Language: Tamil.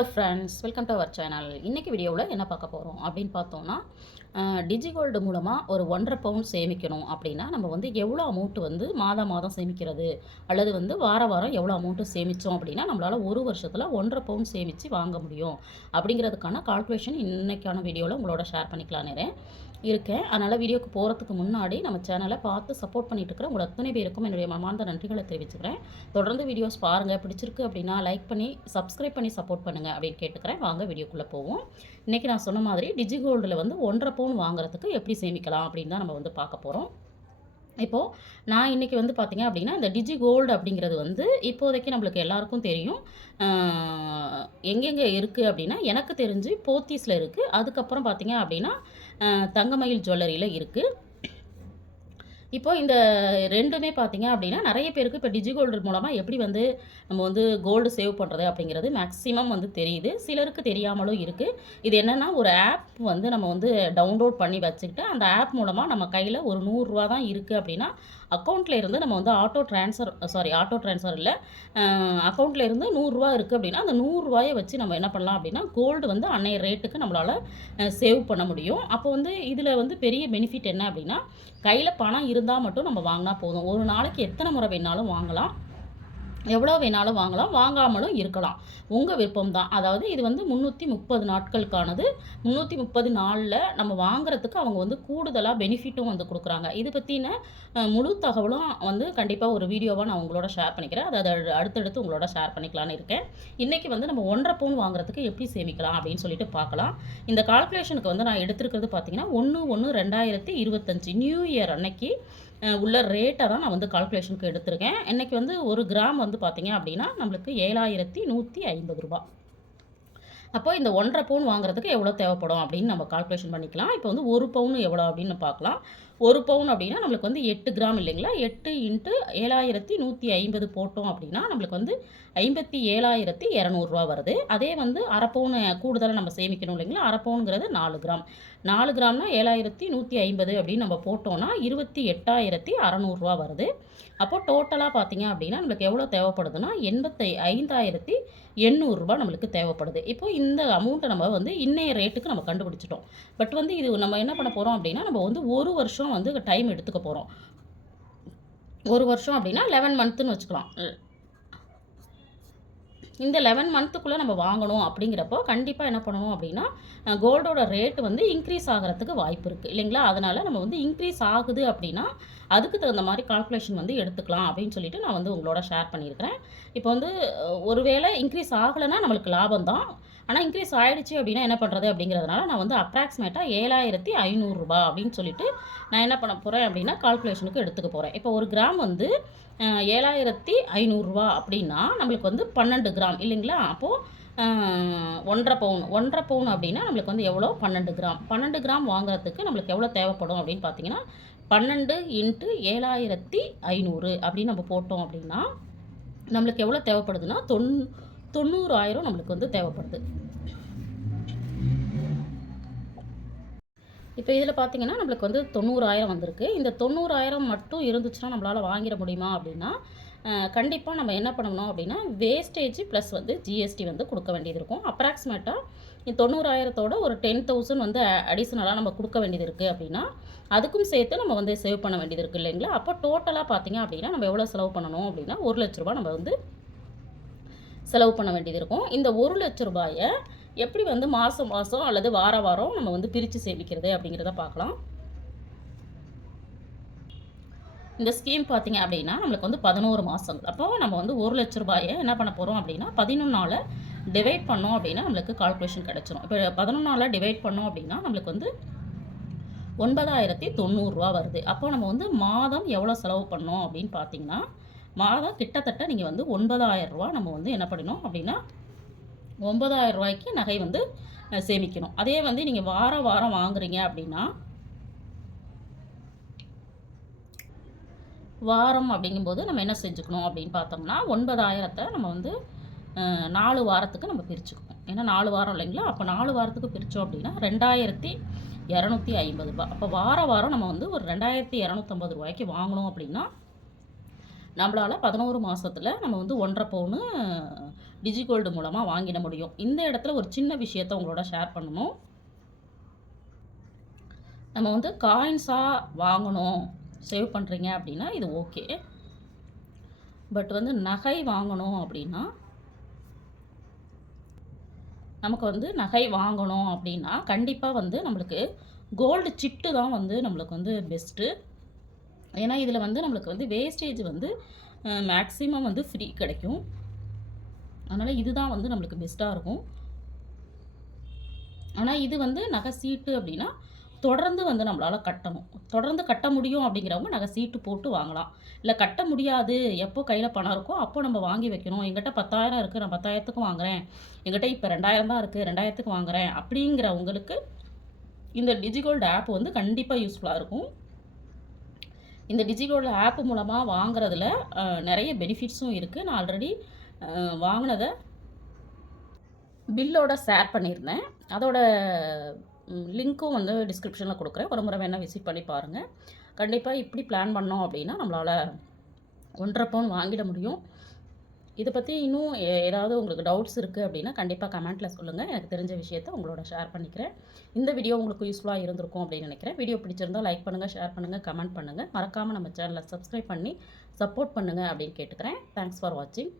Hello friends welcome to our channel இன்றைக்கி வீடியோவில் என்ன பார்க்க போகிறோம் அப்படின்னு பார்த்தோம்னா டிஜிகோல்டு மூலமாக ஒரு ஒன்றரை பவுன் சேமிக்கணும் அப்படின்னா நம்ம வந்து எவ்வளோ அமௌண்ட்டு வந்து மாதம் மாதம் சேமிக்கிறது? அல்லது வந்து வார வாரம் எவ்வளோ அமௌண்ட்டு சேமித்தோம் அப்படின்னா நம்மளால் ஒரு வருஷத்தில் ஒன்றரை பவுன் சேமித்து வாங்க முடியும். அப்படிங்கிறதுக்கான கால்குலேஷன் இன்றைக்கான வீடியோவில் உங்களோட ஷேர் பண்ணிக்கலான்னு இருக்கேன். அதனால் வீடியோக்கு போகிறதுக்கு முன்னாடி நம்ம சேனலை பார்த்து சப்போர்ட் பண்ணிட்டு இருக்கிற உங்கள் அத்தனை பேருக்கும் என்னுடைய மனமார்ந்த நன்றிகளை தெரிவிச்சுக்கிறேன். தொடர்ந்து வீடியோஸ் பாருங்கள் பிடிச்சிருக்கு அப்படின்னா லைக் பண்ணி சப்ஸ்கிரைப் பண்ணி சப்போர்ட் பண்ணுங்கள் அப்படின்னு கேட்டுக்கிறேன். வாங்க வீடியோக்குள்ளே போவோம். இன்றைக்கி நான் சொன்ன மாதிரி டிஜிகோல்டில் வந்து ஒன்றரை பவுன் வாங்குறதுக்கு எப்படி சேமிக்கலாம் அப்படின்னு தான் நம்ம வந்து பார்க்க போகிறோம் இப்போது நான் இன்றைக்கி வந்து பார்த்திங்க அப்படின்னா இந்த டிஜி கோல்டு அப்படிங்கிறது வந்து இப்போதைக்கு நம்மளுக்கு எல்லாருக்கும் தெரியும். எங்கெங்கே இருக்குது அப்படின்னா எனக்கு தெரிஞ்சு போத்தீஸில் இருக்குது அதுக்கப்புறம் பார்த்திங்க அப்படின்னா தங்கமயில் ஜுவல்லரியில் இருக்குது இப்போ இந்த ரெண்டுமே பார்த்தீங்க அப்படின்னா நிறைய பேருக்கு இப்போ டிஜிகோல்டு மூலமாக எப்படி வந்து நம்ம வந்து கோல்டு சேவ் பண்ணுறது அப்படிங்கிறது மேக்ஸிமம் வந்து தெரியுது. சிலருக்கு தெரியாமலும் இருக்குது இது என்னென்னா ஒரு ஆப் வந்து நம்ம வந்து டவுன்லோட் பண்ணி வச்சுக்கிட்டு அந்த ஆப் மூலமாக நம்ம கையில் ஒரு நூறுரூவா தான் இருக்குது அப்படின்னா அக்கௌண்ட்டில் இருந்து நம்ம வந்து auto transfer sorry auto transfer இல்லை அக்கௌண்ட்டில் இருந்து நூறுரூவா இருக்குது அப்படின்னா அந்த நூறுரூவாயை வச்சு நம்ம என்ன பண்ணலாம் அப்படின்னா கோல்டு வந்து அன்னைய ரேட்டுக்கு நம்மளால் சேவ் பண்ண முடியும். அப்போ வந்து இதில் வந்து பெரிய பெனிஃபிட் என்ன அப்படின்னா கையில் பணம் இருந்தால் மட்டும் நம்ம வாங்கினா போதும். ஒரு நாளைக்கு எத்தனை முறை வேணாலும் வாங்கலாம். எவ்வளோ வேணாலும் வாங்கலாம் வாங்காமலும் இருக்கலாம். உங்கள் விருப்பம் தான் அதாவது இது வந்து முந்நூற்றி முப்பது நாட்களுக்கானது. முந்நூற்றி முப்பது நாளில் நம்ம வாங்குறதுக்கு அவங்க வந்து கூடுதலாக பெனிஃபிட்டும் வந்து கொடுக்குறாங்க. இது பற்றின முழு தகவலும் வந்து கண்டிப்பாக ஒரு வீடியோவாக நான் உங்களோட ஷேர் பண்ணிக்கிறேன். அதை அடுத்தடுத்து உங்களோட ஷேர் பண்ணிக்கலான்னு இருக்கேன். இன்றைக்கி வந்து நம்ம ஒன்றரை பவுன் வாங்குறதுக்கு எப்படி சேமிக்கலாம் அப்படின்னு சொல்லிட்டு பார்க்கலாம். இந்த கால்குலேஷனுக்கு வந்து நான் எடுத்திருக்கிறது பார்த்தீங்கன்னா ஒன்று ஒன்று ரெண்டாயிரத்தி இருபத்தஞ்சி நியூ இயர் அன்னைக்கு உள்ள ரேட்டை தான் நான் வந்து கால்குலேஷனுக்கு எடுத்திருக்கேன். இன்னைக்கு வந்து ஒரு கிராம் வந்து பார்த்தீங்க அப்படின்னா நம்மளுக்கு ஏழாயிரத்தி நூற்றி ஐம்பது ரூபா அப்போ இந்த ஒன்றரை பவுன் வாங்குறதுக்கு எவ்வளோ தேவைப்படும் அப்படின்னு நம்ம கால்குலேஷன் பண்ணிக்கலாம். இப்போ வந்து ஒரு பவுன் எவ்வளோ அப்படின்னு பார்க்கலாம். ஒரு பவுன் அப்படின்னா நம்மளுக்கு வந்து எட்டு கிராம் இல்லைங்களா? எட்டு இன்ட்டு ஏழாயிரத்தி நூற்றி ஐம்பது போட்டோம் அப்படின்னா நம்மளுக்கு வந்து ஐம்பத்தி ஏழாயிரத்தி இரநூறுவா வருது. அதே வந்து அரை பவுன் கூடுதலாக நம்ம சேமிக்கணும் இல்லைங்களா? அரை பவுனுங்கிறது நாலு கிராம். நாலு கிராம்னா ஏழாயிரத்தி நூற்றி ஐம்பது அப்படின்னு நம்ம போட்டோம்னா இருபத்தி எட்டாயிரத்தி அறநூறுவா வருது. அப்போ டோட்டலாக பார்த்தீங்க அப்படின்னா நம்மளுக்கு எவ்வளோ தேவைப்படுதுன்னா எண்பத்தை ஐந்தாயிரத்தி எண்ணூறுரூபா நம்மளுக்கு தேவைப்படுது. இப்போ இந்த அமௌண்ட்டை நம்ம வந்து இன்னைய ரேட்டுக்கு நம்ம கண்டுபிடிச்சிட்டோம். பட் வந்து இது நம்ம என்ன பண்ண போகிறோம் அப்படின்னா நம்ம வந்து ஒரு வருஷம் வந்து டைம் எடுத்துக்க போகிறோம் ஒரு வருஷம் அப்படின்னா லெவன் மந்த்துன்னு வச்சுக்கலாம். இந்த லெவன் மந்த்துக்குள்ளே நம்ம வாங்கணும் அப்படிங்கிறப்போ கண்டிப்பாக என்ன பண்ணணும் அப்படின்னா கோல்டோட ரேட் வந்து இன்க்ரீஸ் ஆகிறதுக்கு வாய்ப்பு இருக்குது இல்லைங்களா? அதனால் நம்ம வந்து இன்க்ரீஸ் ஆகுது அப்படின்னா அதுக்கு தகுந்த மாதிரி கால்குலேஷன் வந்து எடுத்துக்கலாம் அப்படின்னு சொல்லிட்டு நான் வந்து உங்களோட ஷேர் பண்ணியிருக்கிறேன். இப்போ வந்து ஒருவேளை இன்க்ரீஸ் ஆகலைன்னா நம்மளுக்கு லாபம் தான். ஆனால் இன்க்ரீஸ் ஆகிடுச்சு அப்படின்னா என்ன பண்ணுறது அப்படிங்கிறதுனால நான் வந்து அப்ராக்சிமேட்டாக ஏழாயிரத்தி ஐநூறுரூபா அப்படின்னு சொல்லிட்டு நான் என்ன பண்ண போகிறேன் அப்படின்னா கால்குலேஷனுக்கு எடுத்துக்க போகிறேன் இப்போ ஒரு கிராம் வந்து ஏழாயிரத்தி ஐநூறுரூவா அப்படின்னா நம்மளுக்கு வந்து பன்னெண்டு கிராம் இல்லைங்களா? அப்போது ஒன்றரை பவுன். ஒன்றரை பவுன் அப்படின்னா நம்மளுக்கு வந்து எவ்வளோ? பன்னெண்டு கிராம். பன்னெண்டு கிராம் வாங்குறதுக்கு நம்மளுக்கு எவ்வளோ தேவைப்படும் அப்படின்னு பார்த்தீங்கன்னா பன்னெண்டு இன்ட்டு ஏழாயிரத்தி ஐநூறு அப்படின்னு நம்ம போட்டோம் அப்படின்னா நம்மளுக்கு எவ்வளோ தேவைப்படுதுன்னா தொண் தொண்ணூறாயிரம் நம்மளுக்கு வந்து தேவைப்படுது. இப்போ இதில் பார்த்தீங்கன்னா நம்மளுக்கு வந்து தொண்ணூறாயிரம் வந்திருக்கு. இந்த தொண்ணூறாயிரம் மட்டும் இருந்துச்சுன்னா நம்மளால் வாங்கிட முடியுமா அப்படின்னா கண்டிப்பாக நம்ம என்ன பண்ணணும் அப்படின்னா வேஸ்டேஜ் ப்ளஸ் வந்து ஜிஎஸ்டி வந்து கொடுக்க வேண்டியது இருக்கும். அப்ராக்சிமேட்டாக தொண்ணூறாயிரத்தோட ஒரு டென் தௌசண்ட் வந்து அடிஷ்னலாக நம்ம கொடுக்க வேண்டியது இருக்குது அப்படின்னா அதுக்கும் சேர்த்து நம்ம வந்து சேவ் பண்ண வேண்டியது இருக்குது இல்லைங்களா? அப்போ டோட்டலாக பார்த்தீங்க அப்படின்னா நம்ம எவ்வளோ செலவு பண்ணணும் அப்படின்னா ஒரு லட்ச ரூபா நம்ம வந்து செலவு பண்ண வேண்டியது இருக்கும். இந்த ஒரு லட்ச ரூபாயை எப்படி வந்து மாதம் மாதம் அல்லது வார வாரம் நம்ம வந்து பிரித்து சேமிக்கிறது அப்படிங்கிறத பார்க்கலாம். இந்த ஸ்கீம் பார்த்தீங்க அப்படின்னா நம்மளுக்கு வந்து பதினோரு மாதங்கள் அப்போ நம்ம வந்து ஒரு லட்ச ரூபாயை என்ன பண்ண போகிறோம் அப்படின்னா பதினொன்றால் டிவைட் பண்ணோம் அப்படின்னா நம்மளுக்கு கால்குலேஷன் கிடச்சிரும். இப்போ பதினொன்றால் டிவைட் பண்ணோம் அப்படின்னா நம்மளுக்கு வந்து ஒன்பதாயிரத்தி தொண்ணூறுரூவா வருது. அப்போ நம்ம வந்து மாதம் எவ்வளோ செலவு பண்ணோம் அப்படின்னு பார்த்தீங்கன்னா மாதம் கிட்டத்தட்ட நீங்கள் வந்து ஒன்பதாயிரம் ரூபா நம்ம வந்து என்ன பண்ணணும் அப்படின்னா ஒன்பதாயிரம் ரூபாய்க்கு நகை வந்து சேமிக்கணும். அதே வந்து நீங்கள் வார வாரம் வாங்குறீங்க அப்படின்னா வாரம் அப்படிங்கும்போது நம்ம என்ன செஞ்சுக்கணும் அப்படின்னு பார்த்தோம்னா ஒன்பதாயிரத்தை நம்ம வந்து நாலு வாரத்துக்கு நம்ம பிரிச்சுக்கணும். ஏன்னா நாலு வாரம் இல்லைங்களா? அப்போ நாலு வாரத்துக்கு பிரித்தோம் அப்படின்னா ரெண்டாயிரத்தி இரநூத்தி ஐம்பது ரூபாய். அப்போ வார வாரம் நம்ம வந்து ஒரு ரெண்டாயிரத்தி இரநூத்தம்பது ரூபாய்க்கு வாங்கணும் அப்படின்னா நம்மளால் பதினோரு மாதத்தில் நம்ம வந்து ஒன்றரை பவுனு டிஜிகோல்டு மூலமாக வாங்கிட முடியும். இந்த இடத்துல ஒரு சின்ன விஷயத்த உங்களோட ஷேர் பண்ணணும். நம்ம வந்து காயின்ஸாக வாங்கணும். சேவ் பண்ணுறீங்க அப்படின்னா இது ஓகே பட் வந்து நகை வாங்கணும் அப்படின்னா நமக்கு வந்து நகை வாங்கணும் அப்படின்னா கண்டிப்பாக வந்து நம்மளுக்கு கோல்டு சிட்டு தான் வந்து நம்மளுக்கு வந்து பெஸ்ட்டு ஏன்னா இதில் வந்து நம்மளுக்கு வந்து வேஸ்டேஜ் வந்து மேக்ஸிமம் வந்து ஃப்ரீ கிடைக்கும். அதனால் இதுதான் வந்து நம்மளுக்கு பெஸ்ட்டாக இருக்கும். ஆனால் இது வந்து நகை சீட்டு அப்படின்னா தொடர்ந்து வந்து நம்மளால் கட்டணும். தொடர்ந்து கட்ட முடியும் அப்படிங்கிறவங்க நகை சீட்டு போட்டு வாங்கலாம். இல்லை கட்ட முடியாது. எப்போ கையில் பணம் இருக்கோ அப்போ நம்ம வாங்கி வைக்கணும். எங்கிட்ட பத்தாயிரம் இருக்குது நான் பத்தாயிரத்துக்கு வாங்குறேன். எங்கிட்ட இப்போ ரெண்டாயிரம் தான் இருக்குது ரெண்டாயிரத்துக்கு வாங்குறேன். அப்படிங்கிறவங்களுக்கு இந்த டிஜிகோல்டு ஆப் வந்து கண்டிப்பாக யூஸ்ஃபுல்லாக இருக்கும். இந்த டிஜிகோல்டு ஆப் மூலமாக வாங்குறதுல நிறைய பெனிஃபிட்ஸும் இருக்குது நான் ஆல்ரெடி வாங்கினதை பில்லோட ஷேர் பண்ணியிருந்தேன். அதோட லிங்க்கும் வந்து டிஸ்கிரிப்ஷனில் கொடுக்குறேன். ஒரு முறை வேணால் விசிட் பண்ணி பாருங்கள் கண்டிப்பாக இப்படி பிளான் பண்ணோம் அப்படின்னா நம்மளால் ஒன்றரை பவுன் வாங்கிட முடியும். இதை பற்றி இன்னும் ஏதாவது உங்களுக்கு டவுட்ஸ் இருக்குது அப்படின்னா கண்டிப்பாக கமெண்ட்டில் சொல்லுங்கள் எனக்கு தெரிஞ்ச விஷயத்த உங்களோட ஷேர் பண்ணிக்கிறேன். இந்த வீடியோ உங்களுக்கு யூஸ்ஃபுல்லாக இருந்திருக்கும் அப்படின்னு நினைக்கிறேன். வீடியோ பிடிச்சிருந்தா லைக் பண்ணுங்கள் ஷேர் பண்ணுங்கள் கமெண்ட் பண்ணுங்கள் மறக்காமல் நம்ம சேனலை சப்ஸ்கிரைப் பண்ணி சப்போர்ட் பண்ணுங்கள் அப்படின்னு கேட்டுக்கிறேன். தேங்க்ஸ் ஃபார் வாட்சிங்